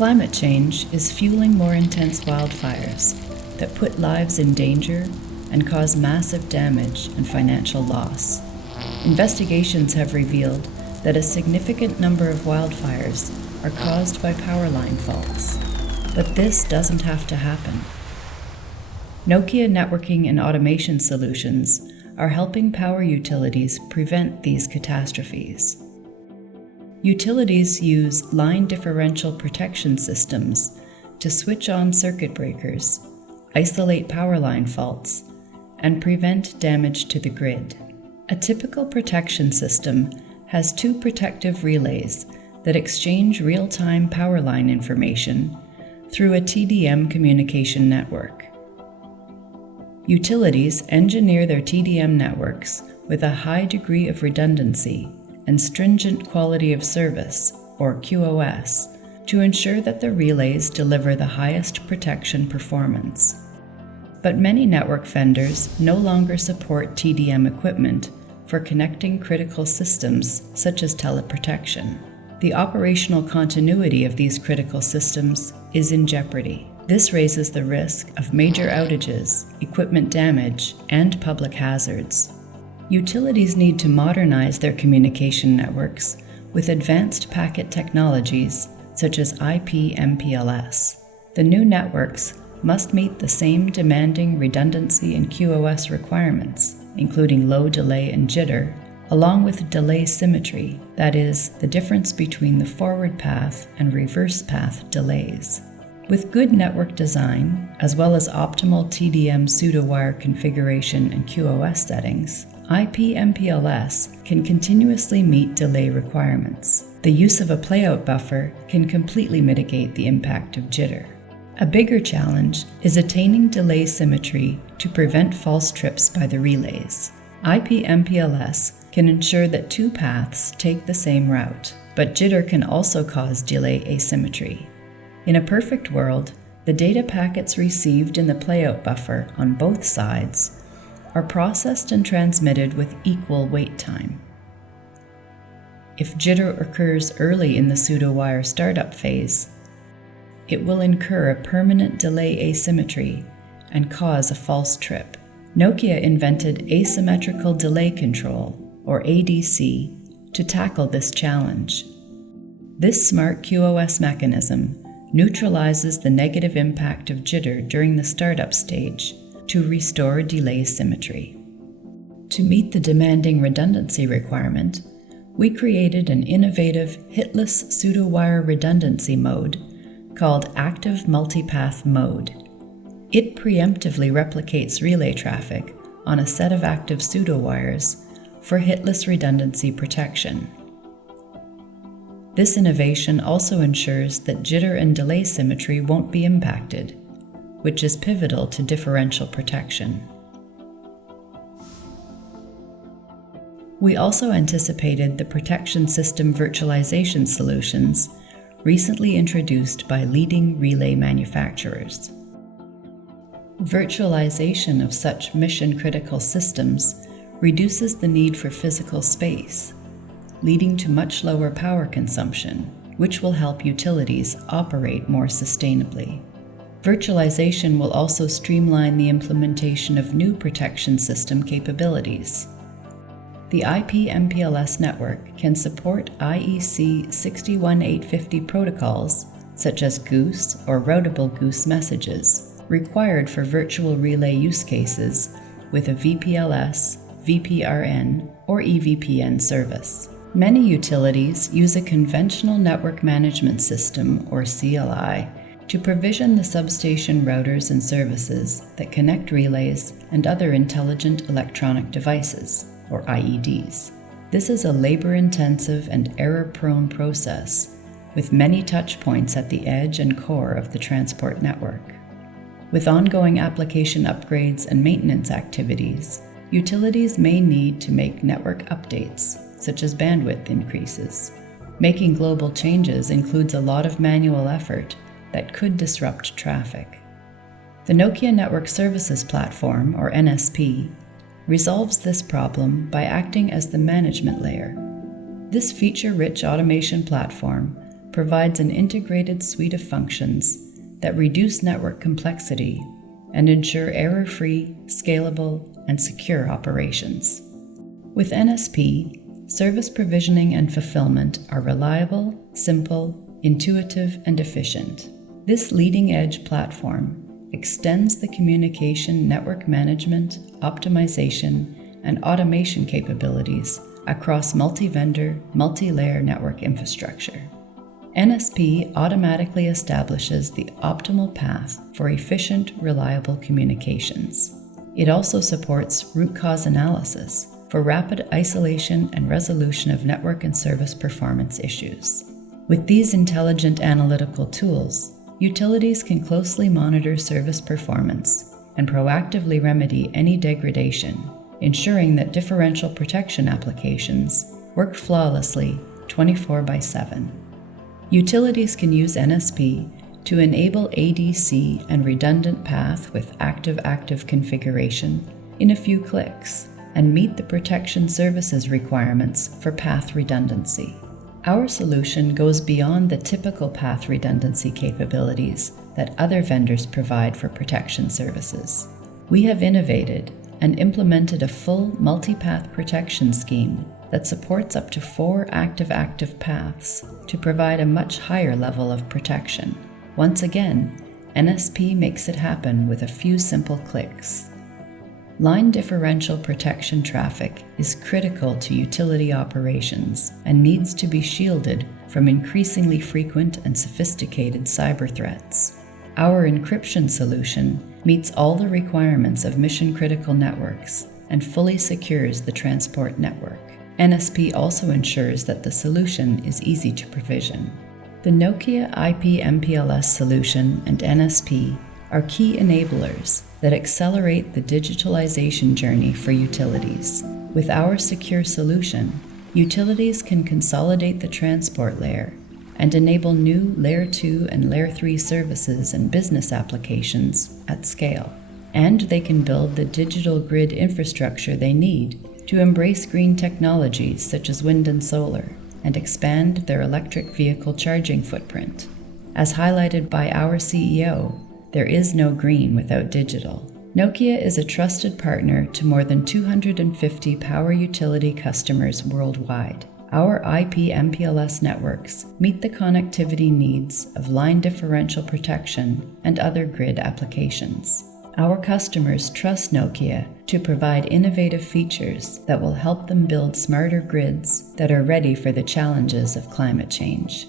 Climate change is fueling more intense wildfires that put lives in danger and cause massive damage and financial loss. Investigations have revealed that a significant number of wildfires are caused by power line faults. But this doesn't have to happen. Nokia networking and automation solutions are helping power utilities prevent these catastrophes. Utilities use line differential protection systems to switch on circuit breakers, isolate power line faults, and prevent damage to the grid. A typical protection system has two protective relays that exchange real-time power line information through a TDM communication network. Utilities engineer their TDM networks with a high degree of redundancy and stringent quality of service, or QoS, to ensure that the relays deliver the highest protection performance. But many network vendors no longer support TDM equipment for connecting critical systems such as teleprotection. The operational continuity of these critical systems is in jeopardy. This raises the risk of major outages, equipment damage, and public hazards. Utilities need to modernize their communication networks with advanced packet technologies such as IP MPLS. The new networks must meet the same demanding redundancy and QoS requirements, including low delay and jitter, along with delay symmetry, that is, the difference between the forward path and reverse path delays. With good network design, as well as optimal TDM pseudo-wire configuration and QoS settings, IP MPLS can continuously meet delay requirements. The use of a playout buffer can completely mitigate the impact of jitter. A bigger challenge is attaining delay symmetry to prevent false trips by the relays. IP MPLS can ensure that two paths take the same route, but jitter can also cause delay asymmetry. In a perfect world, the data packets received in the playout buffer on both sides are processed and transmitted with equal wait time. If jitter occurs early in the pseudo-wire startup phase, it will incur a permanent delay asymmetry and cause a false trip. Nokia invented asymmetrical delay control, or ADC, to tackle this challenge. This smart QoS mechanism neutralizes the negative impact of jitter during the startup stage to restore delay symmetry. To meet the demanding redundancy requirement, we created an innovative hitless pseudo-wire redundancy mode called Active Multipath Mode. It preemptively replicates relay traffic on a set of active pseudo-wires for hitless redundancy protection. This innovation also ensures that jitter and delay symmetry won't be impacted, which is pivotal to differential protection. We also anticipated the protection system virtualization solutions recently introduced by leading relay manufacturers. Virtualization of such mission-critical systems reduces the need for physical space, leading to much lower power consumption, which will help utilities operate more sustainably. Virtualization will also streamline the implementation of new protection system capabilities. The IP MPLS network can support IEC 61850 protocols, such as Goose or routable Goose messages, required for virtual relay use cases with a VPLS, VPRN, or EVPN service. Many utilities use a conventional network management system, or CLI, to provision the substation routers and services that connect relays and other intelligent electronic devices, or IEDs. This is a labor-intensive and error-prone process, with many touch points at the edge and core of the transport network. With ongoing application upgrades and maintenance activities, utilities may need to make network updates, such as bandwidth increases. Making global changes includes a lot of manual effort that could disrupt traffic. The Nokia Network Services Platform, or NSP, resolves this problem by acting as the management layer. This feature-rich automation platform provides an integrated suite of functions that reduce network complexity and ensure error-free, scalable, and secure operations. With NSP, service provisioning and fulfillment are reliable, simple, intuitive, and efficient. This leading-edge platform extends the communication network management, optimization, and automation capabilities across multi-vendor, multi-layer network infrastructure. NSP automatically establishes the optimal path for efficient, reliable communications. It also supports root cause analysis for rapid isolation and resolution of network and service performance issues. With these intelligent analytical tools, utilities can closely monitor service performance and proactively remedy any degradation, ensuring that differential protection applications work flawlessly 24/7. Utilities can use NSP to enable ADC and redundant path with active-active configuration in a few clicks and meet the protection services requirements for path redundancy. Our solution goes beyond the typical path redundancy capabilities that other vendors provide for protection services. We have innovated and implemented a full multipath protection scheme that supports up to 4 active-active paths to provide a much higher level of protection. Once again, NSP makes it happen with a few simple clicks. Line differential protection traffic is critical to utility operations and needs to be shielded from increasingly frequent and sophisticated cyber threats. Our encryption solution meets all the requirements of mission-critical networks and fully secures the transport network. NSP also ensures that the solution is easy to provision. The Nokia IP MPLS solution and NSP are key enablers that accelerate the digitalization journey for utilities. With our secure solution, utilities can consolidate the transport layer and enable new Layer 2 and Layer 3 services and business applications at scale. And they can build the digital grid infrastructure they need to embrace green technologies such as wind and solar and expand their electric vehicle charging footprint. As highlighted by our CEO, there is no green without digital. Nokia is a trusted partner to more than 250 power utility customers worldwide. Our IP MPLS networks meet the connectivity needs of line differential protection and other grid applications. Our customers trust Nokia to provide innovative features that will help them build smarter grids that are ready for the challenges of climate change.